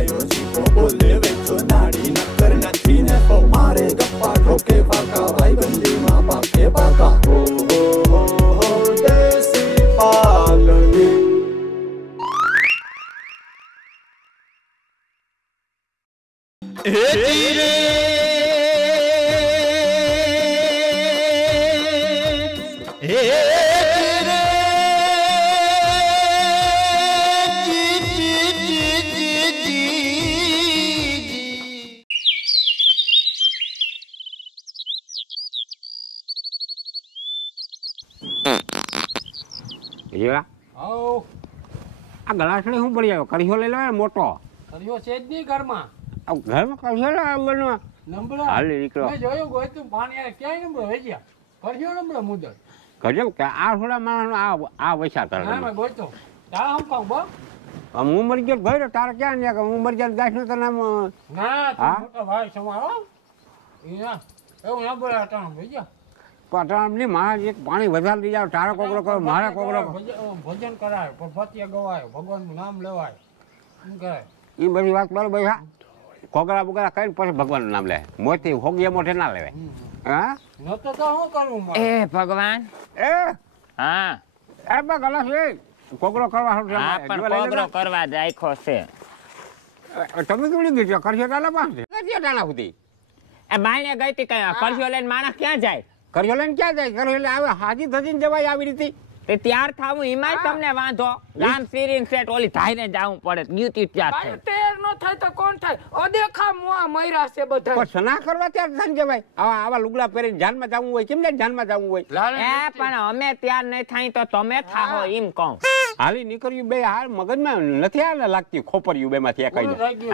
ગાયો જીવો બોલે વેચો નાડી નકર નથી ને તો મારે ગપ્પા ઠોકે પાકા ભાઈ બંદીમાં પાકે પાકા હો દેશી પાલડી એ તીરે આ ગલાસડી શું પડી આવ્યો? કરિયો લઈ લે મોટો. કરિયો છે જ નહીં ઘરમાં. ઘરમાં કરિયો લે બનવા નંબર હાલ નીકળો. મેં જોયું ગોતું પાણી ક્યાંય નંબર વેચ્યા. કરિયો નંબર મુદત. ગજબ કે આ થોડા માણસ આ વૈસા કરે. હા મેં ગોતો. તારા હું કહું બો? હું મરી ગયો ગયો તારે ક્યાં ને કે હું મરી ગયા ગાય નું તો નામ ના તું મોટો ભાઈ સમાવો. ઈયા એવું ના બોલા તાણ ભઈયા. પટાણની મારા એક પાણી વધારે લઈ જાવ તારા કોકરો કરો મારા કોકરો ભજન કરાય પતિયા ગવાય ભગવાનનું નામ લેવાય શું કરાય એ બધી વાત બરોબર હા કોકરા બોકરા કરીને પછી ભગવાનનું નામ લે મોટી હોગીએ મોઢે ના લેવાય હા નતો તો શું કરવું મારે એ ભગવાન એ હા એ બા ગલાસ લે કોકરો કરવા હા પણ કોગરો કરવા રાખ્યો છે તમે કેવડી ગીધો કરશો ડાલા પાસે ક્યાં ડાલા સુધી એ બાઈને ગઈ તી કઈ કરશો લઈને માણસ ક્યાં જાય કર્યો લઈને ક્યાં જાય કર્યો એટલે આવે હાજી ધજીને જવાય આવી રીતે તે ત્યાર થાવું એમાં તમને વાંધો રામ સિરિંગ સેટ ઓલી ધાઈને જાવું પડે ડ્યુટી ત્યાર થાય તેર નો થાય તો કોણ થાય અદેખા મુઆ મયરા છે બધા પણ સના કરવા ત્યાં ધન જવાય આવા લુગડા પહેરીને જાનમાં જવું હોય કેમ ને જાનમાં જવું હોય એ પણ અમે ત્યાર નહીં થાય તો તમે થાહો એમ કહું હાલી નીકળ્યું બે હાલ મગજમાં નથી હાલ લાગતી ખોપર્યું બે માંથી એક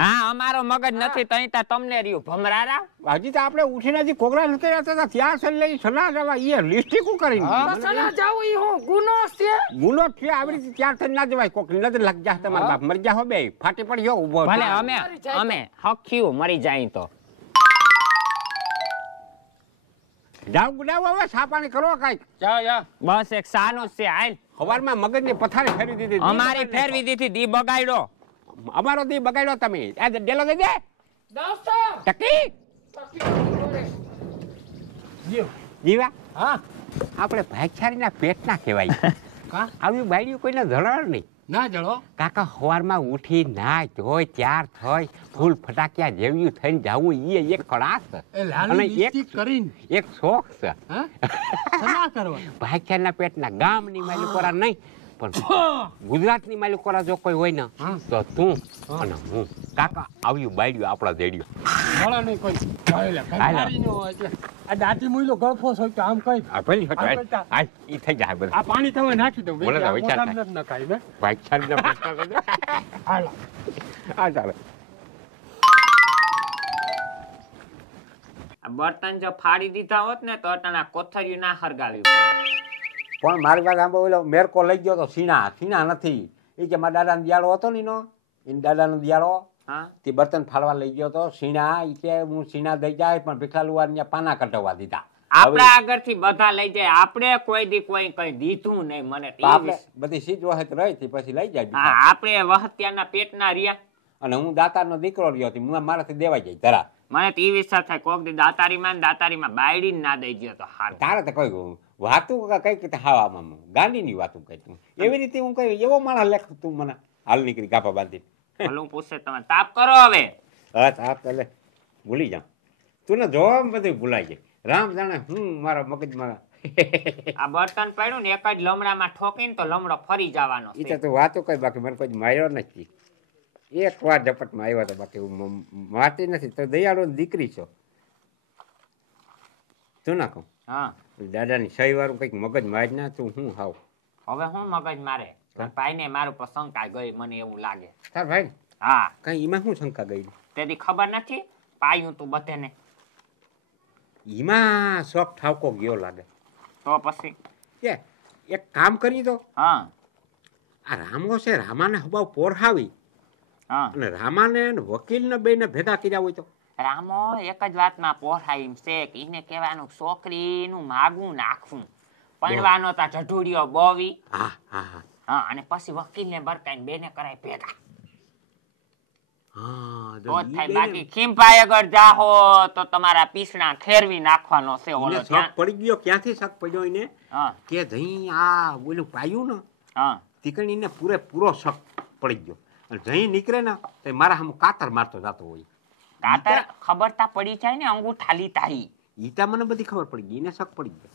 હા અમારો મગજ નથી તઈ તા તમને રહ્યું ભમરારા હજી તો આપણે ઉઠીને હજી કોગરા નથી રહ્યા ત્યાં સન લઈ સના જવા એ લિસ્ટિક કરીને સના જાવ ઈ હું ગુનો છે ગુનો છે આવી રીતે ત્યાં થઈને ના જવાય કોક નજર લાગ જા તમારા બાપ મરી જા હો બે ફાટી પડ્યો ઉભો ભલે અમે હખ્યું મરી જાય તો જાવ ગુડાવ હવે સા પાણી કરો કાઈ જા યા બસ એક સાનું છે હાલ સવારમાં મગજની પથારી ફેરવી દીધી અમારી ફેરવી દીધી દી બગાડ્યો અમારો દી બગાડ્યો તમે આ ડેલો દઈ દે દોસ્તો ટકી જીવ જીવા હા આપણે ભાઈચારીના પેટના કહેવાય કા આવી બાયડીઓ કોઈને જળાળ નહીં ના જળો કાકા સવારમાં ઉઠી ના ધોઈ ત્યાર થઈ ફૂલ ફટાકિયા જેવું થઈને જાવું એ એક કળાશ એ લાલી લિસ્ટિક કરીને એક શોખ છે હા સના કરવા ભાઈચારના પેટના ગામની માલિકોરા નહીં પણ ગુજરાતની માલિકોરા જો કોઈ હોય ને તો તું અને હું કાકા આવ્યું બાયડ્યું આપણા જેડ્યું ભલા નહીં કોઈ જાળેલા કંટાળી નો હોય એટલે આ દાટી મુઈલો ગળફો છે તો આમ કઈ આ ભલી આ ઈ થઈ જાય બધા આ પાણી તમે નાખી દો બોલે તો વિચાર મોઢામાં નથી નખાય ને ભાઈચારના પેટના હાલો આ ચાલે બર્તન જો ફાડી દીધા હોત ને તો અટાણા કોથળિયું ના હરગાવી પડે પણ મારી પાસે આંબો ઓલો મેરકો લઈ ગયો તો સીના નથી એ કે મારા દાદાનો દિયાળો હતો ને એનો દાદાનો દિયાળો હા તે બર્તન ફાડવા લઈ ગયો તો સીણા ઈ કે હું સીણા દઈ જાય પણ ભીખાલુઆ ને પાના કટવા દીધા આપણા આગળથી બધા લઈ જાય આપણે કોઈ દી કોઈ કઈ દીધું નહીં મને આપણે બધી સીટ વખત રહી હતી પછી લઈ જાય હા આપણે વહત્યાના પેટના રહ્યા અને હું દાતારનો દીકરો રહ્યો હતી મારાથી દેવાઈ જાય જરા મને તો ઈ વિચાર થાય કોક દી દાતારીમાં બાયડી ના દઈ ગયો તો હારું તારે તો કઈ વાતું કઈ કઈ હાવામાં ગાંધીની વાતું કઈ તું એવી રીતે હું કઈ એવો માણસ લેખ તું મને હાલ નીકળી કાપા બાંધી ભલું પૂછે તમે તાપ કરો હવે હા તાપ એટલે ભૂલી જાઉં તું ને જોવા બધું ભૂલાઈ જાય રામ જાણે હું મારા મગજમાં આ બર્તન પડ્યું ને એક જ લમડામાં ઠોકીને તો લમડો ફરી જવાનો ઈ તો તું વાતો કઈ બાકી મને કોઈ માર્યો નથી એક વાર ઝપટમાં આવ્યો તો બાકી મારતી નથી તો દયાળુ દીકરી છો તું ના કહું હા દાદાની સહી વાળું કઈક મગજ મારી ના તું હું હાવ હવે હું મગજ મારે ભાઈ ને મારું પર શંકા ગઈ મને એવું લાગે તાર ભાઈ હા કઈ એમાં શું શંકા ગઈ તેથી ખબર નથી પાયું તું બધેને એમાં શોખ ઠાવકો ગયો લાગે તો પછી કે એક કામ કરી દો હા આ રામો છે રામાને હબાવ પોરહાવી હા અને રામાને વકીલને બેને ભેગા કર્યા હોય તો રામો એક જ વાતમાં પોહાય એમ છે કે એને કહેવાનું છોકરીનું માગું નાખવું પણવાનો તા ઢઢુડિયો બોવી હા હા હા હા અને પછી વકીલને બરકાઈને બેને કરાય ભેગા હા તો જ થાય. બાકી ખીમભાઈ આગળ જાહો તો તમારા પીસણા ખેરવી નાખવાનો છે. ઓલો શક પડી ગયો. ક્યાંથી શક પડ્યો એને હા કે જઈ આ બોલું પાયું ને હા તીકણી ને પૂરેપૂરો શક પડી ગયો. અને જઈ નીકળે ને તો મારા હમ કાતર મારતો જતો હોય. કાતર ખબર તા પડી જાય ને અંગૂઠાલી તારી. ઈતા મને બધી ખબર પડી ગઈ. એને શક પડી ગયો.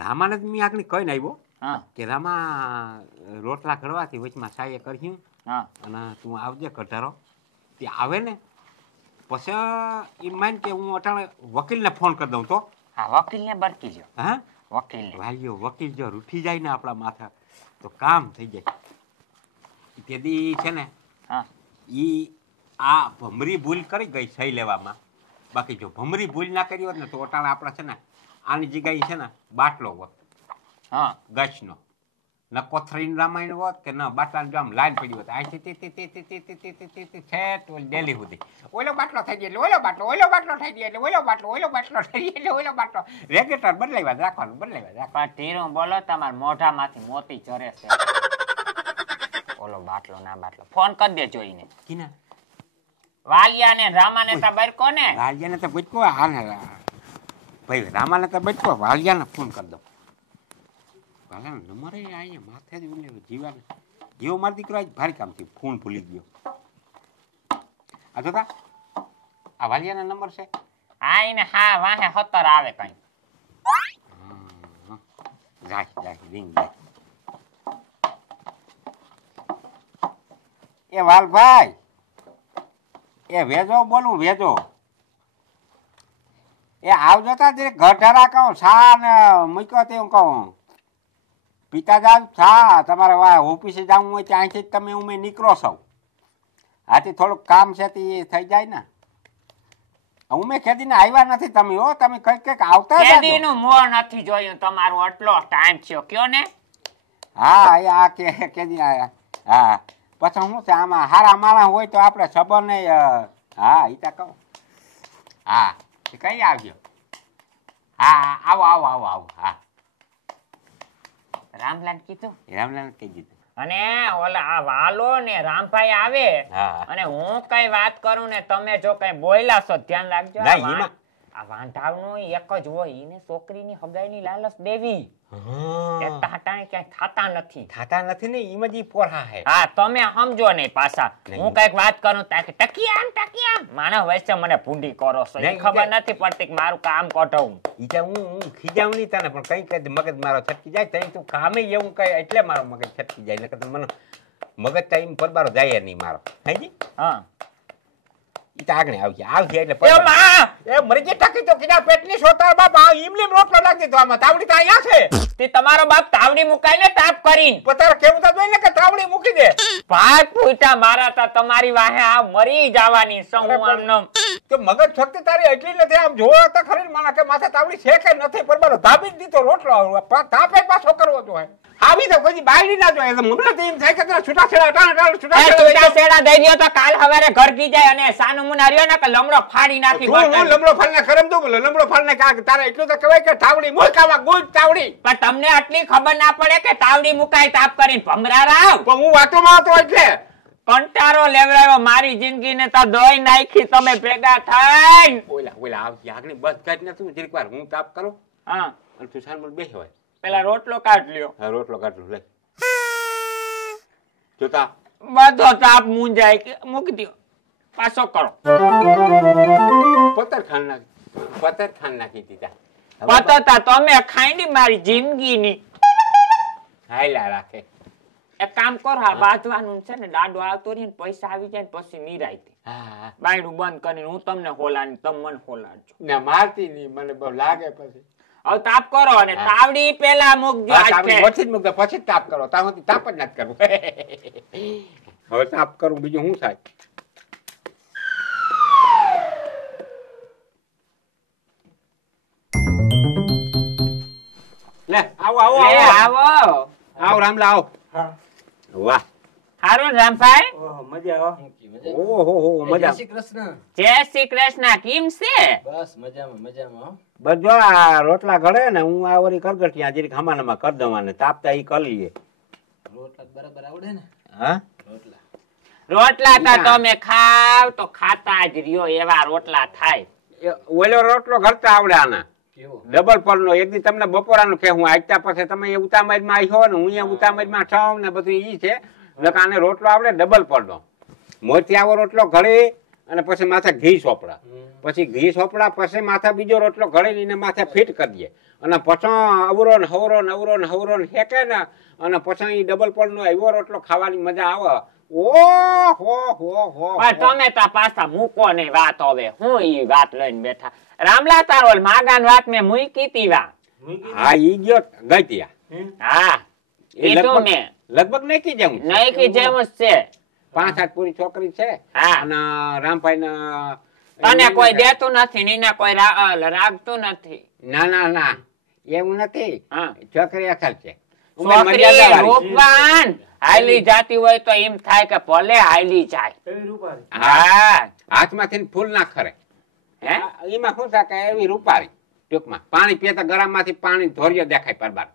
રામાને જ મેં આગળ કહીને આવ્યો હા કે રામા રોટલા ઘડવાથી વચમાં સાયે કર્યું હા અને તું આવજે કઢારો. તે આવે ને પછી એમ માન કે હું અટાણે વકીલને ફોન કરી દઉં તો હા વકીલને બરકી જો. હા વકીલને વાલીઓ વકીલ જો રૂઠી જાય ને આપણા માથા તો કામ થઈ જાય. તેથી છે ને હા ઈ આ ભમરી ભૂલ કરી ગઈ સહી લેવામાં. બાકી જો ભમરી ભૂલ ના કરી હોત ને તો અટાણે આપણા છે ને આની જગ્યાએ છે ને બાટલો હોત હા ગશનો ન કોથરીનું રામાયણ હોત કે ન બાટલાની જો આમ લાઈન પડી હોત. અહીંથી છેટ ડેલી સુધી ઓલો બાટલો થઈ ગયો એટલે ઓલો બાટલો થઈ ગયો એટલે ઓલો બાટલો થઈ ગયો એટલે ઓલો બાટલો રેગ્યુલેટર બદલાવ્યા જ રાખવાનું પણ ધીરું બોલો તમારા મોઢામાંથી મોતી ચરે છે. ઓલો બાટલો ના બાટલો ફોન કરી દે જોઈને. કિના વાલિયા ને રામાને તા બરકો ને વાલિયાને તો બચકો હાને ભાઈ રામાને તો બચકો વાલિયાને ફોન કરી દો. વાલિયાનો નંબર અહીંયા માથે જ ઉલે જીવાને જેવો મારો દીકરો આજ ભારી કામથી ફોન ભૂલી ગયો. આ જોતા આ વાલિયાનો નંબર છે. હા એને હા વાહે 17 આવે કઈ. જાય રિંગ જાય. એ વાલભાઈ એ વેજો બોલું વેજો. એ આવજો તા જે ઘરઢરા કહું સા ને મૂક્યો તે હું કહું પિતા જાવ સા તમારે ઓફિસે જવું હોય ત્યાંથી જ તમે ઉમે નીકળો છો. આથી થોડુંક કામ છે તે થઈ જાય ને. ઉમે ખેદીને આવ્યા નથી તમે હો. તમે કઈક આવતા ખેદીનું મોં નથી જોયું તમારું. આટલો ટાઈમ થયો કયો ને. હા એ આ કેદી આયા. હા પછી શું છે આમાં હારા માણસ હોય તો આપણે સંબંધ હા ઈ તા કહું. હા કઈ આવજો. હા આવો. હા રામલાલ કીધું. રામલાલ કહી દીધું. અને ઓલા આ વાલો ને રામભાઈ આવે હા અને હું કઈ વાત કરું ને તમે જો કઈ બોલ્યા છો ધ્યાન રાખજો. આ વાંઢાવનું એક જ હોય એને છોકરીની હગાઈની લાલચ દેવી. એક ટાટાને ક્યાંય થાતા નથી ને ઈમાં જ પોરા હે. હા તમે સમજો નહીં પાછા. હું કઈક વાત કરું તાકે ટકિયા માણસ વૈસે મને ભૂંડી કરો છો. એ ખબર નથી પડતી કે મારું કામ કઢાવું. ઈ તો હું ખીજાવ નહીં તને પણ કઈ કઈ મગજ મારો છટકી જાય તઈ તું કામે એવું કઈ એટલે મારો મગજ છટકી જાય. એટલે મને મગજ ટાઈમ પરબારો જાય નહીં મારો. હાજી હા ઈ તો આગળ આવજે એટલે એ મરી જે ટકી તો કિના પેટની સોતાર બાપા ઈમલી રોટલો નાખી દો. આમાં તાવડી તો અહીંયા છે. તે તમારો બાપ તાવડી મુકાઈને તાપ કરીને પતાર કેવું તો જોઈને કે તાવડી મૂકી દે. ભાઈ પૂછા મારા તા તમારી વાહે આ મરી જવાની સંવામ તો મગજ શક્તિ તારી એટલી નથી. આમ જોવા તો ખરી માણા કે માથે તાવડી છે કે નથી પરબારો ધાબી જ દીધો રોટલો તાપે પાછો કરવો જોઈએ. આવી તો કોઈ બાયડી ના જોઈએ. મને તો એમ થાય કે છૂટા છેડા દઈ દ્યો તો કાલ હવારે ઘર કી જાય અને સાનું મુન હર્યો ને કે લમડો ફાડી નાખી. લમડો ફાડને કરમ દો બોલો લમડો ફાડને કા તારે એટલું તો કહેવાય કે તાવડી મુકાવા ગુજ તાવડી. પણ તમને આટલી ખબર ના પડે કે તાવડી મુકાય તાપ કરીને ભમરા રાવ. પણ હું વાતો માં હતો એટલે કંટારો લેવડાવ્યો મારી જિંદગી ને તો દોઈ નાખી તમે ભેગા થઈને. ઓલા આવતી આગળ બસ કાઢ ને તું જરીક વાર હું તાપ કરું. હા અને તું સાન બોલ બેસ હોય પેલા રોટલો કાઢ લ્યો. હા રોટલો કાઢું લે જોતા બધો તાપ મુંજાય કે મૂકી દો પાછો કરો. પતર ખાન નાખી દીધા. પતતા તમે ખાઈ મારી જિંદગીની હાયલા રાખે. એક કામ કરો આ બાંધવાનું છે ને દાડો આવતો રહે ને પૈસા આવી જાય ને પછી નિરાય હા બાયણું બંધ કરીને હું તમને હોલાની તમે મને હોલાડજો. ના મારતી નહીં મને બહુ લાગે પછી. હવે તાપ કરો અને તાવડી પેલા મૂકજો. પછી જ મૂકજો પછી જ તાપ કરો. તાપ જ નથી કરવું. હવે તાપ કરું બીજું શું થાય. લે આવો રામલા આવો. વાહ હારું રામભાઈ. ઓહો મજા. જય શ્રી કૃષ્ણ. કેમ છે? બસ મજામાં. બધો આ રોટલા ઘડે ને હું આ વળી કરગઠિયા જરીક હમાનામાં કરી દઉં. તાપતા ઈ કરી લઈએ. રોટલા બરાબર આવડે ને? હા રોટલા તો તમે ખાવ તો ખાતા જ રહ્યો એવા રોટલા થાય. ઓલો રોટલો ઘરતા આવડે આના ડબલ પરનો. એક દી તમને બપોરાનું કે હું આજતા પછી તમે એ ઉતામળમાં આવ્યો ને હું અહીંયા ઉતામળમાં છાવ ને બધું ઈ છે. આને રોટલો આવડે ડબલ પરનો. મોતી આવો રોટલો ઘડી અને પછી માથે ઘી સોપડા, પછી ઘી સોપડા પછી માથે બીજો રોટલો ઘડી એને માથે ફિટ કરી દે અને પછી અવરો ને હવરો ને અવરો ને હવરો ને હેકે ને અને પછી ઈ ડબલ પરનો એવો રોટલો ખાવાની મજા આવે. તમે તો પાછા મૂકો ને વાત. હવે હું ઈ વાત લઈને બેઠા. રામલા તારોલ માગાન વાત મેં મૂકી તી વા. હા ઈ ગયો ગઈ ત્યાં. હા એ તો મેં લગભગ નાખી જેવું જેમ જ છે. 5-8 પૂરી છોકરી છે અને રામભાઈ ના તને કોઈ દેતું નથી ને એને કોઈ રાખતું નથી. ના ના ના એવું નથી. છોકરી અસલ છે. છોકરી રૂપવાન હાલી જાતી હોય તો એમ થાય કે ભલે હાલી જાય. હા હાથમાંથી ફૂલ ના ખરે. એમાં શું થાય કે એવી રૂપારી ટૂંકમાં પાણી પીતા ગળામાંથી પાણી ધોર્યો દેખાય પરબાર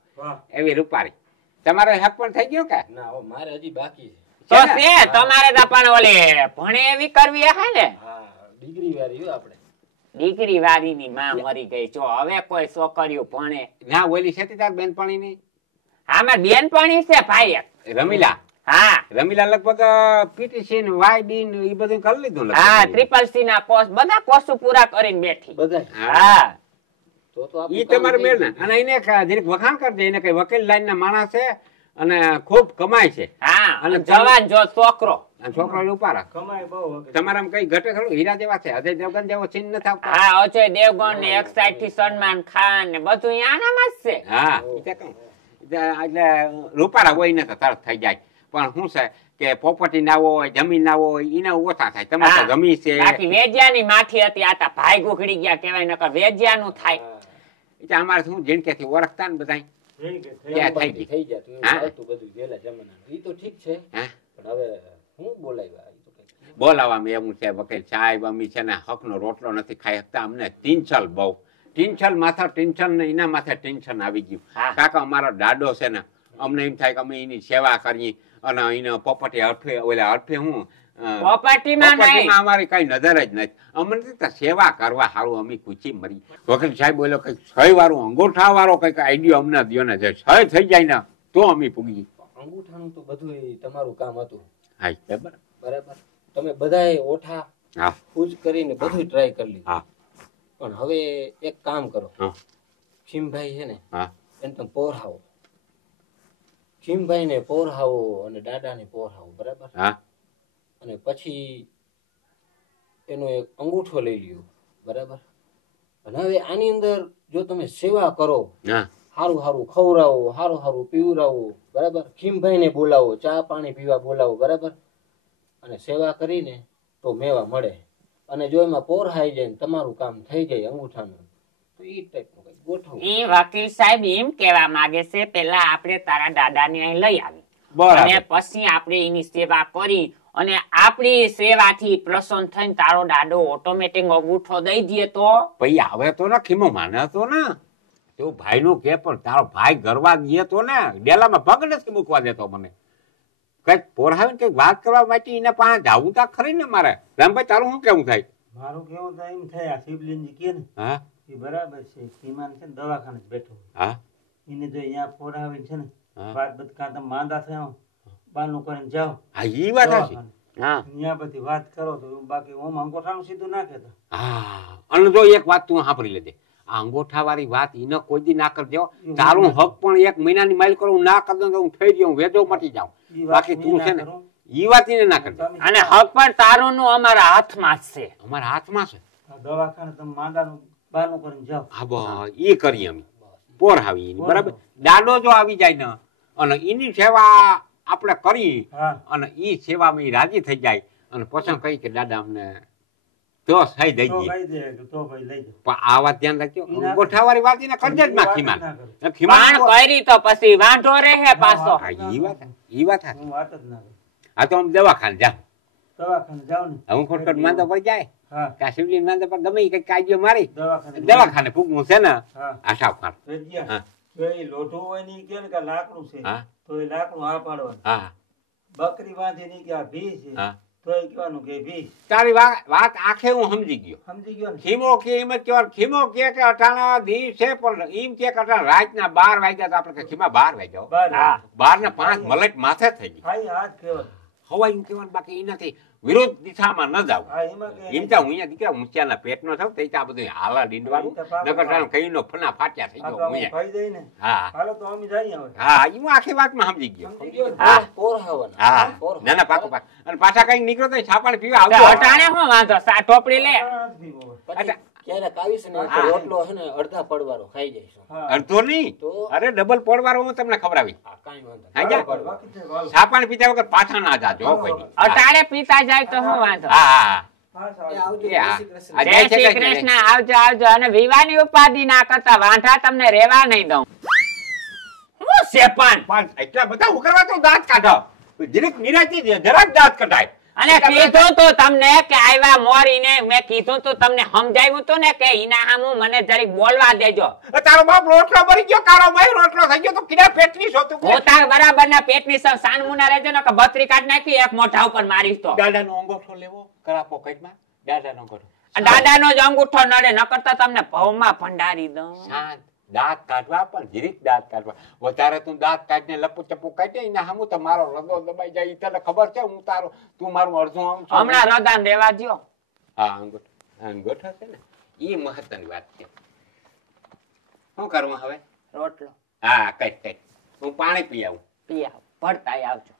એવી રૂપારી. તમારો હક પણ થઈ ગયો કે ના મારે હજી બાકી છે. તો છે તમારે તો પણ ઓલે ભણે એવી કરવી હે ને. ડિગ્રી વાળી આપણે ડિગ્રી વાળી ની માં મરી ગઈ. જો હવે કોઈ છોકરીઓ ભણે ના ઓલી છે તાર બેનપણી ની. આમાં બેનપણી છે ભાઈ રમીલા. હા રમીલા લગભગ પીટીસી ને વાયડી ને એ બધું કરી લીધું. હા CCC ના કોર્સ બધા કોર્સ પૂરા કરીને બેઠી બધા. હા તો ઈ તમારે મેળ ને. અને એને જરીક વખાણ કરજે. એને કઈ વકીલ લાઈન ના માણસ છે અને ખૂબ કમાય છે. હા અને જવાન જો છોકરો છોકરો ઉપારા કમાય બહુ. તમારામાં કઈ ઘટે ખરું? હીરા જેવા છે. અજય દેવગન જેવો સીન નથી આવતો. હા અજય દેવગન ને એક સાઈડ થી સલમાન ખાન ને બધું આનામાં જ છે. હા એટલે રૂપારા હોય ને તો તરત થઈ જાય. પણ શું છે કે પ્રોપર્ટી ના હોય જમીન ના હોય એને ઓછા થાય. તમારે તો જમીન છે. બાકી વેજ્યાની માઠી હતી આતા ભાઈ ગુખડી ગયા કહેવાય. નકર વેજ્યાનું થાય. એટલે અમારે શું જીણકેથી ઓળખતા ને બધા થઈ જતું બધું પેલા જમાનાનું. ઈ તો ઠીક છે પણ હવે હું બોલાવ્યા બોલાવામાં એવું છે વકીલ સાહેબ અમી છે ને હકનો રોટલો નથી ખાઈ શકતા. અમને ટેન્શન બહુ. ટેન્શન માથા ટેન્શન ને એના માથે ટેન્શન આવી ગયું. કાકા અમારો દાડો છે ને અમને એમ થાય કે અમે એની સેવા કરીએ અને એને પોપટી હડફે ઓલા હડફે હું પોપટીમાં અમારી કઈ નજર જ નથી. અમને સેવા કરવા સારું અમે પૂછી મરી. વકીલ સાહેબ બોલ્યો કઈક 6 વાળું અંગૂઠા વાળો કઈક આઈડિયો અમને દો ને. જે 6 થઈ જાય ને તો અમે પૂગી. અંગૂઠાનું તો બધું તમારું કામ હતું. હા બરાબર. તમે બધાએ ઓઠા પૂજ કરીને બધું ટ્રાય કરી લીધું. પણ હવે એક કામ કરો. ખીમભાઈ છે ને એને તમે પોરહાવો. ખીમભાઈ ને પોરહાવો અને દાદા ને પોરહાવો. બરાબર. અને પછી એનો એક અંગૂઠો લઈ લ્યો. બરાબર. અને હવે આની અંદર જો તમે સેવા કરો, સારું સારું ખવડાવો, સારું સારું પીવડાવો. બરાબર. ખીમભાઈ ને બોલાવો, ચા પાણી પીવા બોલાવો. બરાબર. અને સેવા કરીને તો મેવા મળે. અને જો એમાં પોરહાઈ જાય ને તમારું કામ થઈ જાય અંગૂઠાનું તો ઈ ટાઈપનું કઈ ગોઠવો. ઈ વકીલ સાહેબ એમ કહેવા માંગે છે પેલા આપણે તારા દાદાને અહીં લઈ આવી અને પછી આપણે એની સેવા કરી અને આપણી સેવાથી પ્રસન્ન થઈને તારો દાદો ઓટોમેટિક અંગૂઠો દઈ દે તો ભાઈ આવે તો ને ખીમો માને તો ને તો ભાઈ નું કે પણ તારો ભાઈ ગરવા દે તો ને ડેલામાં પગ નથી મૂકવા દેતો. મને કઈક પોરહાવીને કઈક વાત કરવા માટે એને પાસે જાવું તા ખરી ને મારે. રામભાઈ તારું શું કેવું થાય? મારું કેવું થાય એમ થાય આ શિવલિંગજી કે ને એ બરાબર છે. સીમાન છે ને દવાખાને બેઠો એને જો અહીંયા પોરાવીને છે ને વાત બધ કાં તમે માંદા થયા બાનું કરીને જાઓ. હા ઈ વાત છે. અહીંયા બધી વાત કરો તો બાકી ઓમ અંગોઠાનું સીધું ના કહેતા. હા અને જો એક વાત તું સાંભળી લેજે. આ અંગોઠા વાળી વાત એને કોઈ દી ના કરજો. તારું હક પણ 1 મહિનાની માઇલ કરું ના કરી દઉં તો હું થઈ જાઉં વેજો મટી જાઉં. બાકી તું છે ને ઈ વાત એને ના કરજો. અને હક પણ તારું નું અમારા હાથમાં જ છે. અમારા હાથમાં છે. દવાખાને તમે માંદાનું બાનું કરીને જાઓ. હા બસ ઈ કરીએ અમે પોરહાવી બરાબર. દાડો જો આવી જાય ને અને એની સેવા આપણે કરી અને ઈ સેવામાં રાજી થઈ જાય અને પછી કઈ કે દાદા અમને તો સહી દઈ દે તો ભાઈ લઈ જાઓ. પણ આ વાત ધ્યાન રાખજો. અંગોઠાવાળી વાત એને કરજે જ માં ખીમાન કરી તો પછી વાંઢો રહે પાછો. ઈ વાત હું વાત જ ના કરું. હા તો આમ દવાખાને જાવ. દવાખાને જાઓ ને હું ખોટખોટ માંદો પડી જાય કા શિવલિંગ માંદો પર ગમે કઈ કાઢ્યો મારી દવાખાને પૂગવું છે ને આ સાફ કર. જો એ લોઢું હોય ને કે લાકડું છે તો એ લાકડું આ પાડવાનું. બકરી બાંધી ની કે આ ભી છે તોય કહેવાનું કે ભી તારી વાત આખે હું સમજી ગયો. સમજી ગયો ને ખીમો કે એમ જ કહેવાનું. ખીમો કે અટાણા દિવસે પણ એમ કે અટાણા રાતના 12 વાગ્યા તો આપણે ખીમા 12 વાગ્યા. બાર. હા 12 ને 5 મલટ માથે થઈ ગઈ. હા હાથ કહેવાનું. હવા એમ કહેવાનું. બાકી એ નથી વિરોધ દિશામાં ન જાવ. હા એમાં કે એમ તો હું અહીંયા દીકરા ઊંચાના પેટનો થાવ તો આ બધું હાલા ડીંડવાનું નકર કઈનો ફના ફાટ્યા થઈ ગયો હું ભાઈ જઈ ને હા હાલો તો અમે જઈએ હવે હા હું આખી વાતમાં સમજી ગયો. સમજી ગયો ને? હા પોરહાવાના. હા ના ના પાકો પાક. અને પાછા કઈ નીકળો તો છાપાને પીવા આવજો. અટાણે શું વાંધો સા ટોપડી લે હાથ ભીગો હોય. પછી ક્યારેક આવીશ ને તો હા. રોટલો છે ને અડધા પડવારો ખાઈ જઈશું. હા અડધો નહીં તો? અરે ડબલ પડવારો હું તમને ખવડાવી. હા કાંઈ વાંધો હા, નહીં. જા. બાકી છે વાલો. છાપાને પીધા વગર પાછા ના જાજો કોઈ દી. અટાણે પીતા જાય તો શું વાંધો હા હા હા એ સારું. આવજો, એ જય હા. શ્રી કૃષ્ણ. આ જય શ્રી કૃષ્ણ આવજો આવજો અને વિવાની ઉપાધિ ના કરતા વાંઢા તમને રેવા નહીં દઉં હું શેપાન પણ એટલા બધા ઉકરવા તો દાંત કાઢો. જરીક નિરાંતી જરાક દાંત કઢાય. અને કીધું તું તમને કે આવ્યા મોરીને મેં કીધું તું તમને સમજાવ્યું તું ને કે ઈના હામું મને જરીક બોલવા દેજો તારો બાપ રોટલો ભરી ગયો કારો ભાઈ રોટલો થઈ ગયો તો કિડા પેટની છો તું. પોતા બરાબર ના પેટની સાનમુના રહેજો ને કે બત્રી કાઢ નાખી એક મોઢા ઉપર મારીશ તો દાદાનો અંગૂઠો લેવો કરા પોકેટમાં દાદાનો અંગૂઠો. દાદાનો જ અંગૂઠો નડે ન કરતા તમને ભવમાં ભંડારી દઉં શાંત દાંત કાઢવા પણ જરીક દાંત કાઢવા. વધારે તું દાંત કાઢીને લપુ ચપ્પુ કાઢી એના સામું તો મારો રદો દબાઈ જાય. ઈ તને ખબર છે હું તારો તું મારું અડધું આમ છું. હમણાં રદાન રેવા દ્યો હા અંગૂઠો અંગૂઠો છે ને ઈ મહત્વની વાત છે. શું કરવું હવે? રોટલો હા કઈ હું પાણી પી આવું. પી આવ ભરતાય આવજો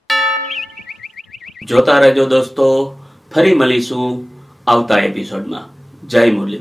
જોતા રહેજો દોસ્તો, ફરી મળીશું આવતા એપિસોડમાં. જય મુરલી.